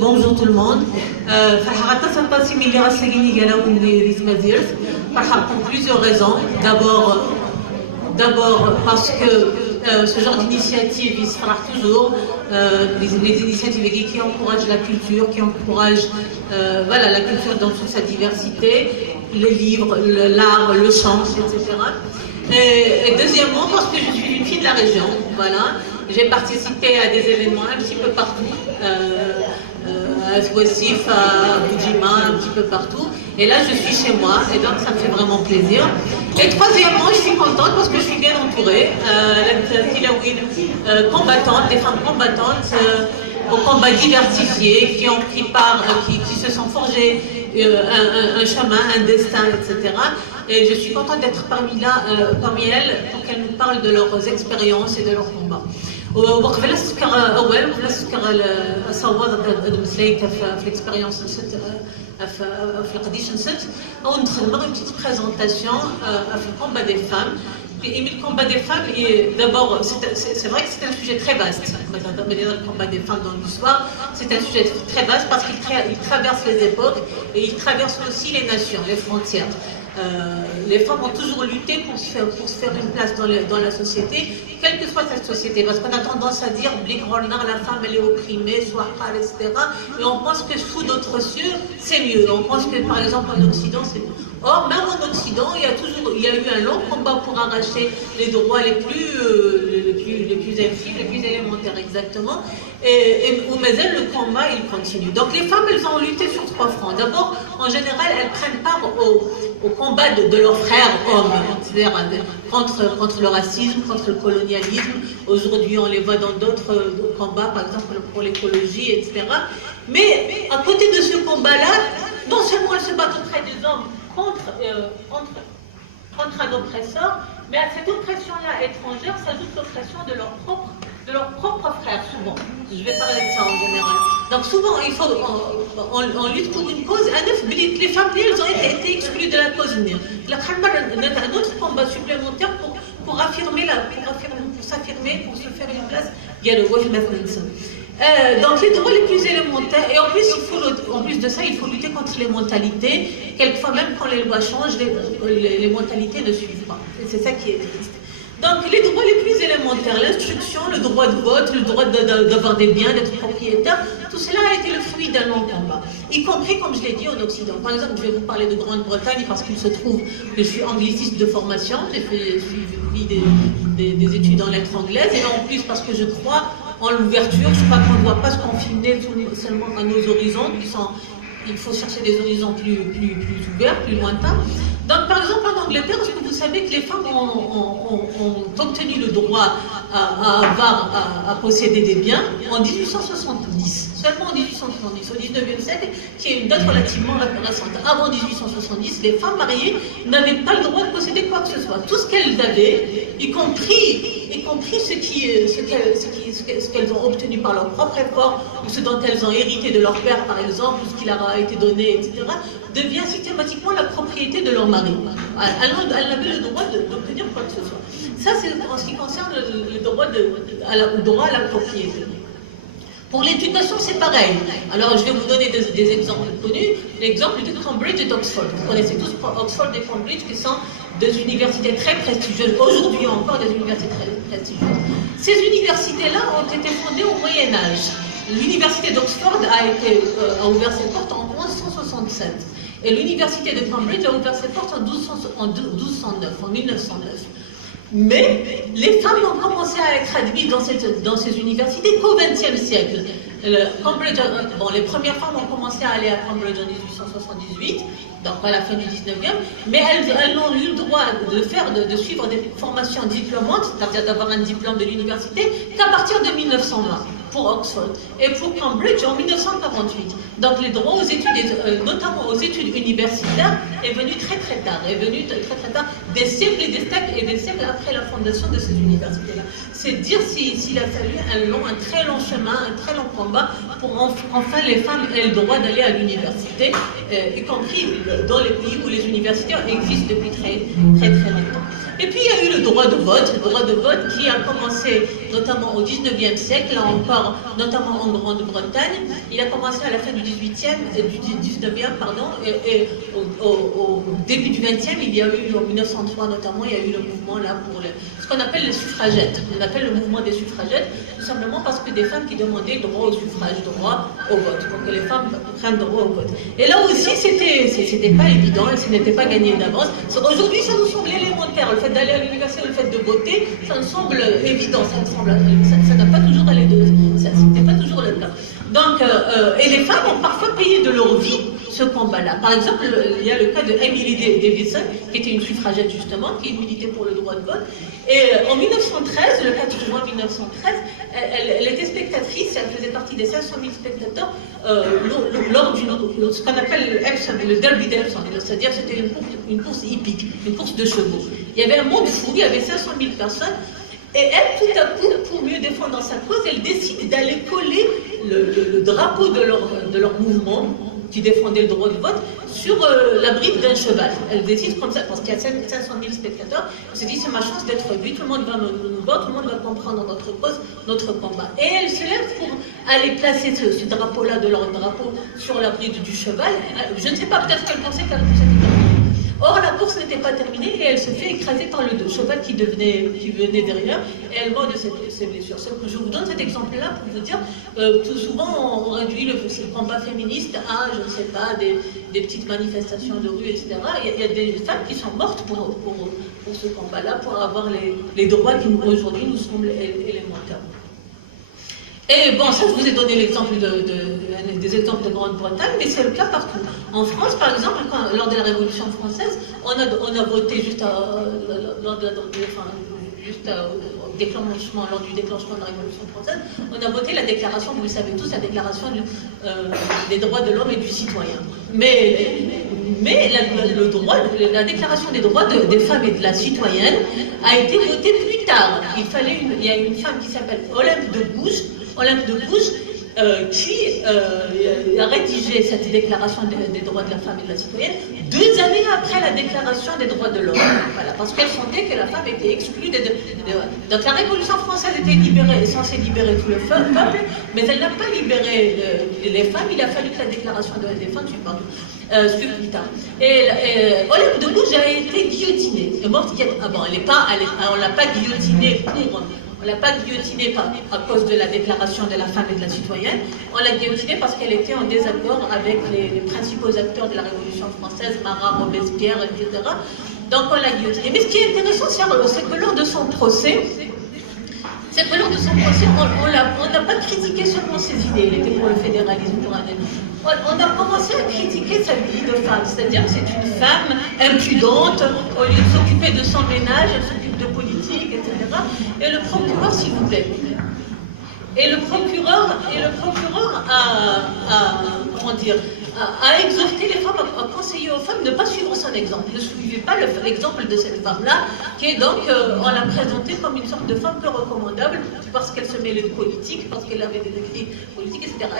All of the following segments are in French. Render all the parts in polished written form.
Bonjour tout le monde. Pour plusieurs raisons. D'abord parce que ce genre d'initiative, il se fera toujours. Les initiatives qui encouragent la culture, qui encouragent voilà, la culture dans toute sa diversité, les livres, l'art, le chant, etc. Et deuxièmement, parce que je suis une fille de la région, voilà. J'ai participé à des événements un petit peu partout, à Ouessif, à Boudjima, un petit peu partout. Et là, je suis chez moi, et donc ça me fait vraiment plaisir. Et troisièmement, je suis contente parce que je suis bien entourée. Combattantes, des femmes combattantes, au combat diversifié, qui ont pris part, qui se sont forgées un chemin, un destin, etc. Et je suis contente d'être parmi elles pour qu'elles nous parlent de leurs expériences et de leurs combats. وقبل نسكر اول قبل نسكر اصوات المسليك في الاكسبيريونس في القديش نسيت او ندخل une petite présentation في le combat des femmes. Et le combat des femmes, d'abord, c'est vrai que c'est un sujet très vaste. Le combat des femmes dans l'histoire, c'est un sujet très vaste parce qu'il traverse les époques et il traverse aussi les nations, les frontières. Les femmes ont toujours lutté pour se faire une place dans la société, quelle que soit cette société, parce qu'on a tendance à dire la femme elle est opprimée, soit etc. Et on pense que sous d'autres cieux, c'est mieux. On pense que par exemple en Occident, c'est mieux. Or, même en Occident, il y a eu un long combat pour arracher les droits les plus infimes, les plus élémentaires exactement. Et mais le combat, il continue. Donc les femmes, elles ont lutté sur trois fronts. D'abord, en général, elles prennent part au combat de leurs frères hommes, c'est-à-dire contre le racisme, contre le colonialisme. Aujourd'hui, on les voit dans d'autres combats, par exemple pour l'écologie, etc. Mais à côté de ce combat-là, non seulement elles se battent auprès des hommes contre un oppresseur, mais à cette oppression-là étrangère s'ajoute l'oppression de leurs propres frères, souvent. Je vais parler de ça en général. Donc souvent, on lutte pour une cause. Les femmes, elles ont été exclues de la cause. Un autre combat supplémentaire pour s'affirmer, pour se faire une place. Il y a le Wajh Mafnansa. Donc les droits les plus élémentaires, et en plus de ça, il faut lutter contre les mentalités. Quelquefois, même quand les lois changent, les mentalités ne suivent pas. Et c'est ça qui est triste. Donc les droits les plus élémentaires, l'instruction, le droit de vote, le droit d'avoir des biens, d'être propriétaire, tout cela a été le fruit d'un long combat, y compris, comme je l'ai dit, en Occident. Par exemple, je vais vous parler de Grande-Bretagne parce qu'il se trouve que je suis angliciste de formation, j'ai suivi des études en lettres anglaises, et en plus parce que je crois en l'ouverture, je crois qu'on ne doit pas se confiner seulement à nos horizons, il faut chercher des horizons plus ouverts, plus lointains. Donc, par exemple, en Angleterre, est-ce que vous savez que les femmes ont obtenu le droit à posséder des biens en 1870, seulement en 1870, au 19e siècle, qui est une date relativement récente. Avant 1870, les femmes mariées n'avaient pas le droit de posséder quoi que ce soit. Tout ce qu'elles avaient, y compris ce qu'elles ont obtenu par leur propre effort, ou ce dont elles ont hérité de leur père, par exemple, ou ce qui leur a été donné, etc., devient systématiquement la propriété de leur mari. Elle n'avait le droit d'obtenir quoi que ce soit. Ça, c'est en ce qui concerne le droit à la propriété. Pour l'éducation, c'est pareil. Alors, je vais vous donner des exemples connus. L'exemple de Cambridge et d'Oxford. Vous connaissez tous Oxford et Cambridge, qui sont deux universités très prestigieuses, aujourd'hui encore des universités très prestigieuses. Ces universités-là ont été fondées au Moyen-Âge. L'université d'Oxford a ouvert ses portes en 1167. Et l'université de Cambridge a ouvert ses portes en 1909. Mais les femmes ont commencé à être admises dans ces universités qu'au XXe siècle. Les premières femmes ont commencé à aller à Cambridge en 1878, donc à la fin du 19e, mais elles n'ont eu le droit de suivre des formations diplômantes, c'est-à-dire d'avoir un diplôme de l'université, qu'à partir de 1920. Pour Oxford et pour Cambridge en 1948. Donc les droits aux études, notamment aux études universitaires, est venu très tard, des siècles et des siècles après la fondation de ces universités-là. C'est dire s'il a fallu un très long chemin, un très long combat pour enfin les femmes aient le droit d'aller à l'université, y compris dans les pays où les universités existent depuis très longtemps. Et puis il y a eu le droit de vote qui a commencé notamment au 19e siècle, là encore, notamment en Grande-Bretagne. Il a commencé à la fin du 19e, pardon, et au début du 20e, il y a eu, en 1903 notamment, il y a eu le mouvement là pour ce qu'on appelle les suffragettes. On appelle le mouvement des suffragettes, tout simplement parce que des femmes qui demandaient droit au suffrage, droit au vote, pour que les femmes prennent droit au vote. Et là aussi, c'était pas évident, et ce n'était pas gagné d'avance. Aujourd'hui, ça nous semble élémentaire, le fait d'aller à l'université, le fait de voter, ça nous semble évident, ça n'a pas toujours allé ça n'était pas toujours le cas. Donc, et les femmes ont parfois payé de leur vie ce combat-là. Par exemple, il y a le cas de Emily Davison, qui était une suffragette justement, qui militait pour le droit de vote. Et en 1913, le 4 juin 1913, elle était spectatrice, elle faisait partie des 500 000 spectateurs lors ce qu'on appelle le Derby d'Epsom, c'est-à-dire c'était une course hippique, une course de chevaux. Il y avait un monde fou, il y avait 500 000 personnes. Et elle, tout à coup, pour mieux défendre sa cause, elle décide d'aller coller le drapeau de leur mouvement, qui défendait le droit de vote, sur la bride d'un cheval. Elle décide comme ça, parce qu'il y a 500 000 spectateurs, elle se dit c'est ma chance d'être vue, tout le monde va nous voir, tout le monde va comprendre notre cause, notre combat. Et elle se lève pour aller placer ce drapeau-là de leur drapeau sur la bride du cheval. Je ne sais pas, peut-être qu'elle pensait qu'elle était terminée. Or, la course n'était pas terminée et elle se fait écraser par le cheval qui venait derrière et elle meurt de ses blessures. Je vous donne cet exemple-là pour vous dire, tout souvent on réduit le combat féministe à, je ne sais pas, des petites manifestations de rue, etc. Il y a des femmes qui sont mortes pour ce combat-là, pour avoir les droits qui aujourd'hui nous semblent élémentaires. Et bon, ça je vous ai donné l'exemple des exemples de Grande-Bretagne, mais c'est le cas partout. En France, par exemple, lors de la Révolution française, on a voté lors du déclenchement de la Révolution française, on a voté la déclaration, vous le savez tous, la déclaration des droits de l'homme et du citoyen. Mais la déclaration des droits des femmes et de la citoyenne a été votée plus tard. Il y a une femme qui s'appelle Olympe de Gouges, qui a rédigé cette déclaration des droits de la femme et de la citoyenne 2 années après la déclaration des droits de l'homme. Voilà, parce qu'elle sentait que la femme était exclue donc la Révolution française était censée libérer tout le peuple, mais elle n'a pas libéré les femmes. Il a fallu que la déclaration des femmes suive plus tard. Et Olympe de Gouges a été guillotinée. Elle est morte. On l'a pas guillotinée on l'a pas guillotinée à cause de la déclaration de la femme et de la citoyenne. On l'a guillotinée parce qu'elle était en désaccord avec les principaux acteurs de la Révolution française, Marat, Robespierre, etc. Donc on l'a guillotinée. Mais ce qui est intéressant, c'est que lors de son procès, on n'a pas critiqué seulement ses idées. Il était pour le fédéralisme, pour un ami. On a commencé à critiquer sa vie de femme, c'est-à-dire que c'est une femme impudente, au lieu de s'occuper de son ménage, elle s'occupe de politique, etc. Et le procureur, s'il vous plaît. Et le procureur a exhorté les femmes, a conseillé aux femmes de ne pas suivre son exemple. Ne suivez pas l'exemple de cette femme-là, qui est donc, on l'a présentée comme une sorte de femme peu recommandable, parce qu'elle se mêlait de politique, parce qu'elle avait des écrits politiques, etc.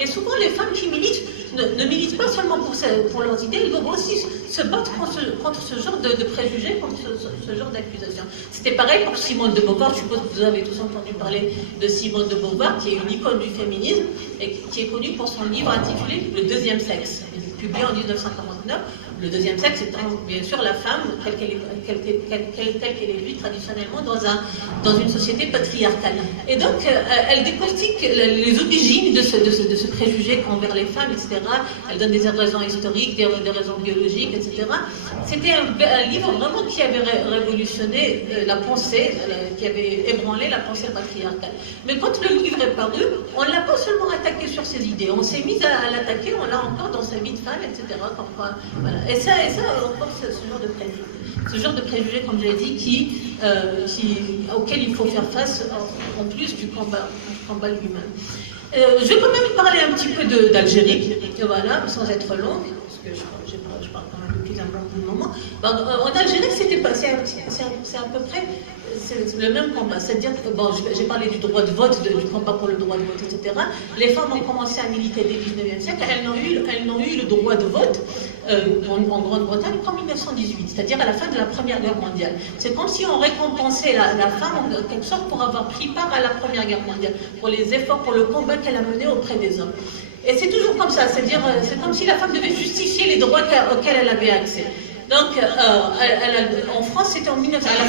Et souvent, les femmes qui militent ne militent pas seulement pour leurs idées, elles doivent aussi se battre contre ce genre de préjugés, contre ce genre d'accusations. C'était pareil pour Simone de Beauvoir. Je suppose que vous avez tous entendu parler de Simone de Beauvoir, qui est une icône du féminisme et qui est connue pour son livre intitulé Le deuxième sexe, publié en 1949. Le deuxième sexe étant bien sûr la femme telle qu'elle est vue traditionnellement dans une société patriarcale. Et donc elle décortique les origines de ce préjugé envers les femmes, etc. Elle donne des raisons historiques, des raisons biologiques, etc. C'était un livre vraiment qui avait révolutionné la pensée, qui avait ébranlé la pensée patriarcale. Mais quand le livre est paru, on ne l'a pas seulement attaqué sur ses idées, on s'est mis à l'attaquer, on l'a encore dans sa vie de femme, etc. Voilà. Et ça encore, c'est ce genre de préjugés, comme je l'ai dit, auquel il faut faire face, en plus du combat lui-même. Je vais quand même parler un petit peu d'Algérie, voilà, sans être longue, parce que je parle quand même de plus un moment. En Algérie, c'est à peu près le même combat. C'est-à-dire que, bon, j'ai parlé du droit de vote, du combat pour le droit de vote, etc. Les femmes ont commencé à militer dès le 19e siècle. Elles n'ont eu le droit de vote en Grande-Bretagne qu'en 1918, c'est-à-dire à la fin de la Première Guerre mondiale. C'est comme si on récompensait la femme en quelque sorte pour avoir pris part à la Première Guerre mondiale, pour les efforts, pour le combat qu'elle a mené auprès des hommes. Et c'est toujours comme ça, c'est-à-dire c'est comme si la femme devait justifier les droits auxquels elle avait accès. Donc, en France, c'était à la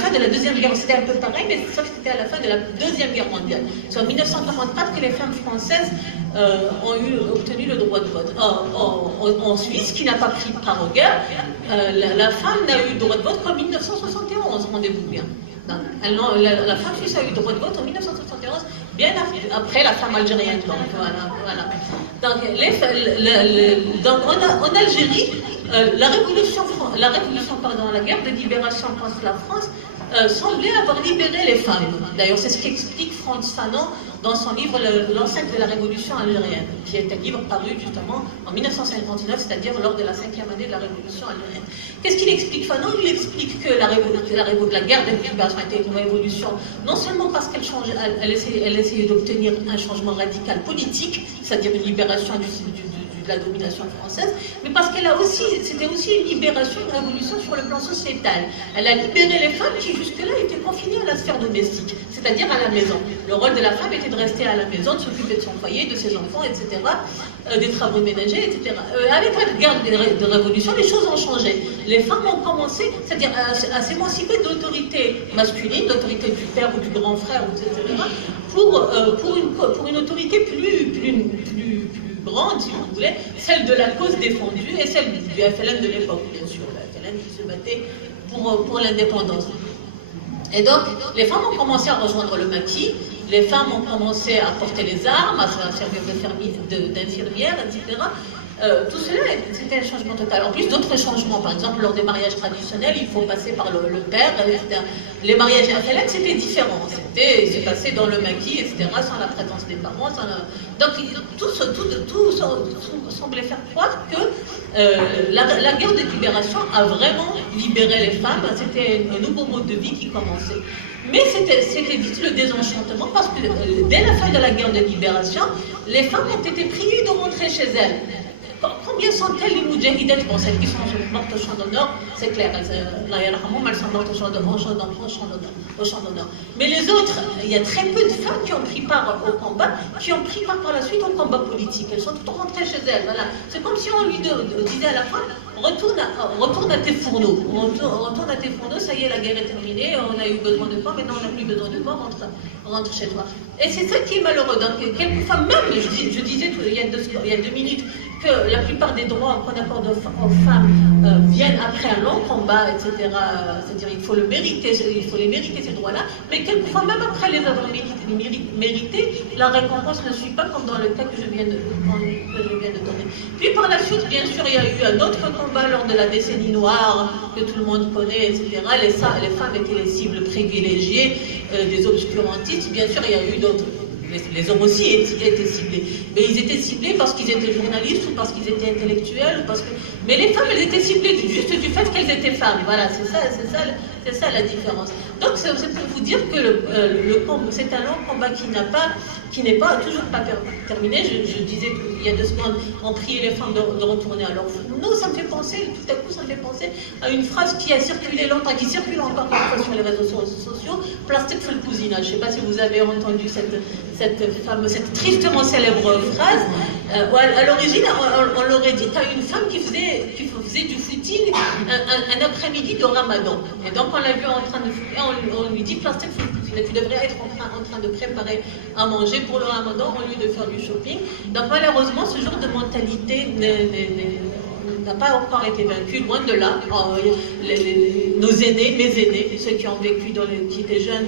fin de la Deuxième Guerre, c'était un peu pareil, mais sauf que c'était à la fin de la Deuxième Guerre mondiale. C'est en 1944 que les femmes françaises ont obtenu le droit de vote. En Suisse, qui n'a pas pris part aux guerres, la femme n'a eu le droit de vote qu'en 1971, rendez-vous bien. Donc, la femme suisse a eu le droit de vote en 1971, bien après la femme algérienne. Donc, voilà. Donc, en Algérie, la guerre de libération contre la France semblait avoir libéré les femmes. D'ailleurs, c'est ce qu'explique Frantz Fanon dans son livre L'ancêtre de la révolution algérienne, qui est un livre paru justement en 1959, c'est-à-dire lors de la 5e année de la révolution algérienne. Qu'est-ce qu'il explique Fanon? Il explique que la guerre de libération était une révolution, non seulement parce qu'elle essayait d'obtenir un changement radical politique, c'est-à-dire une libération de la domination française, mais parce c'était aussi une libération, une révolution sur le plan sociétal. Elle a libéré les femmes qui jusque-là étaient confinées à la sphère domestique, c'est-à-dire à la maison. Le rôle de la femme était de rester à la maison, de s'occuper de son foyer, de ses enfants, etc., des travaux ménagers, etc. Avec la guerre de révolution, les choses ont changé. Les femmes ont commencé, c'est-à-dire à s'émanciper de l'autorité masculine, l'autorité du père ou du grand frère, etc., pour une autorité plus grande, si vous voulez, celle de la cause défendue et celle du FLN de l'époque, bien sûr, le FLN qui se battait pour l'indépendance. Et donc, les femmes ont commencé à rejoindre le maquis, les femmes ont commencé à porter les armes, à servir d'infirmières, etc. Tout cela, c'était un changement total. En plus, d'autres changements, par exemple, lors des mariages traditionnels, il faut passer par le père, etc. Les mariages FLN, c'était différent. C'est passé dans le maquis, etc., sans la présence des parents. Donc, tout semblait faire croire que la guerre de libération a vraiment libéré les femmes. C'était un nouveau mode de vie qui commençait. Mais c'était vite le désenchantement parce que dès la fin de la guerre de libération, les femmes ont été priées de rentrer chez elles. Combien sont-elles les moudjahidettes? Bon, celles qui sont mortes au champ d'honneur, c'est clair, elles sont mortes au champ d'honneur. Mais les autres, il y a très peu de femmes qui ont pris part au combat, qui ont pris part par la suite au combat politique. Elles sont toutes rentrées chez elles. Voilà. C'est comme si on lui disait à la fin, retourne à tes fourneaux. Retourne à tes fourneaux, ça y est, la guerre est terminée, on a eu besoin de toi, maintenant on n'a plus besoin de toi, rentre chez toi. Et c'est ça qui est malheureux. Donc, quelquefois même, je disais il y a 2 minutes, que la plupart des droits qu'on accorde aux femmes viennent après un long combat, etc. C'est-à-dire qu'il faut les mériter ces droits-là, mais quelquefois même après les avoir mérités, la récompense ne suit pas comme dans le cas que je viens de donner. Puis par la suite, bien sûr, il y a eu un autre combat lors de la décennie noire que tout le monde connaît, etc. Les femmes étaient les cibles privilégiées des obscurantistes. Bien sûr, il y a eu d'autres. Les hommes aussi étaient ciblés. Mais ils étaient ciblés parce qu'ils étaient journalistes ou parce qu'ils étaient intellectuels. Mais les femmes, elles étaient ciblées juste du fait qu'elles étaient femmes. Voilà, c'est ça la différence. Donc, c'est pour vous dire que c'est un long combat qui n'est toujours pas terminé. Je disais il y a 2 secondes, on priait les femmes de retourner à leur fourneau. Ça me fait penser, tout à coup, à une phrase qui a circulé longtemps, qui circule encore parfois sur les réseaux sociaux, plastique fait le cousinage. Je ne sais pas si vous avez entendu cette tristement célèbre phrase. À l'origine, on l'aurait dit à une femme qui faisait du footing un après-midi de Ramadan. Et donc on l'a vu en train de footer, on lui dit plastique fait le cousinage. Tu devrais être en train de préparer à manger pour le Ramadan au lieu de faire du shopping. Donc malheureusement, ce genre de mentalité n'a pas encore été vaincu, loin de là. Nos aînés, mes aînés, ceux qui ont vécu qui étaient jeunes,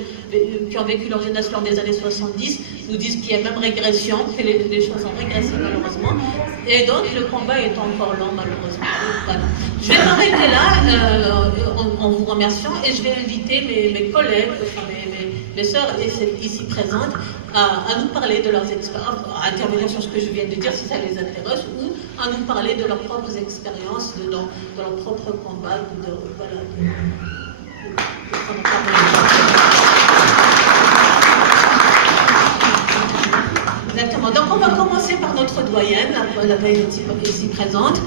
qui ont vécu leur jeunesse lors des années 70, nous disent qu'il y a même régression, que les choses ont régressé malheureusement. Et donc le combat est encore lent malheureusement. Voilà. Je vais m'arrêter là en vous remerciant et je vais inviter mes collègues, les sœurs ici présentes à nous parler de leurs expériences, à intervenir sur ce que je viens de dire si ça les intéresse, ou à nous parler de leurs propres expériences, de leurs propres combats, Exactement. Donc on va commencer par notre doyenne, la doyenne ici présente.